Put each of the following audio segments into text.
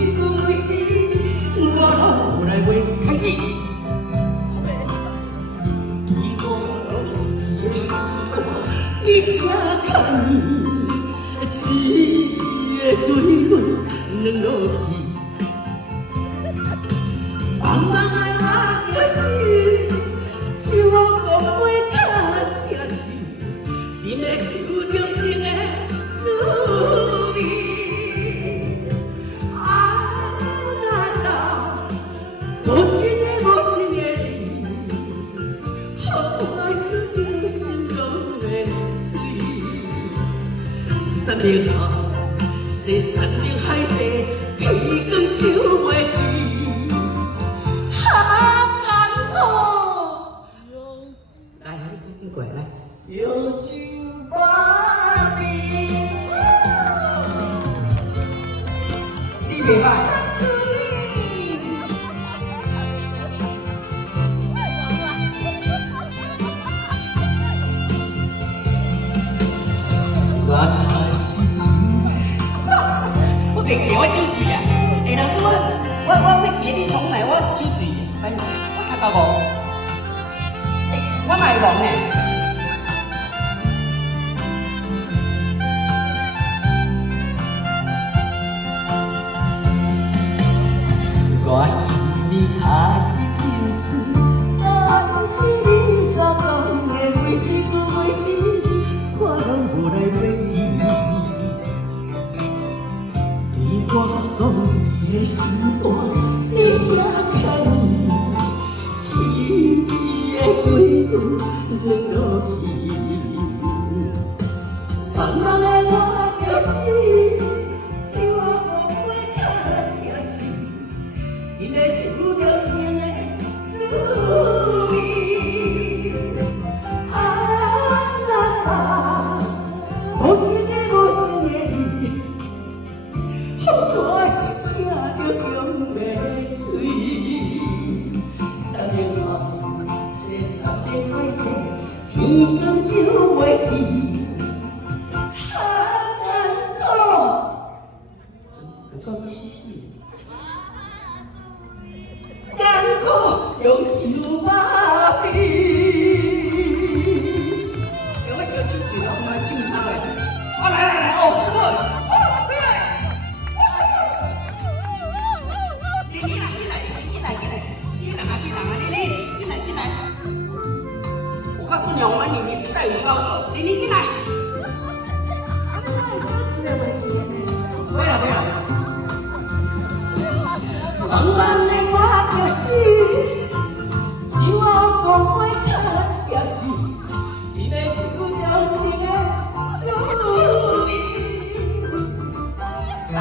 一句每一字，我来为开始。对我的心肝，你啥看？一个对阮软落去。茫茫爱我就是像我讲话较正是，饮的酒中情的滋味。啊啦啦，无情的无情的你，予我心中心拢会碎。山明海誓，山明海誓，天光照袂去。来，你过来，有酒把味，你袂歹。我袂记我酒醉啊！哎，老师，我要记你从来我酒醉，反正我较高五。我嘛会戆呢。我因你脚是酒醉，但是你所讲的每一句每一字，我拢无来袂记。对我讲的心肝，你啥看？一个对阮软落去，茫茫的我就是像我讲话较正是，饮的酒中情的滋味。啊啦啦，无情的无情的你，予我心痛着永袂碎。天光照袂去，难过，讲死，艰苦用手把比。我小酒醉了，我来唱啥个？来，哦，这个。杨文玲，你是带舞高手，你进来。不要。茫茫的我就是像我讲话较正是，你的酒中情的滋味。啦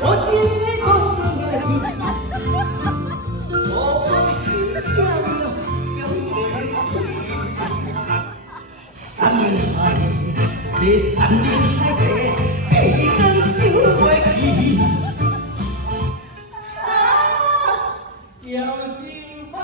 无情的无情的你，我心痛。三年海，是三年海誓，天光照袂去。啊，有酒吧。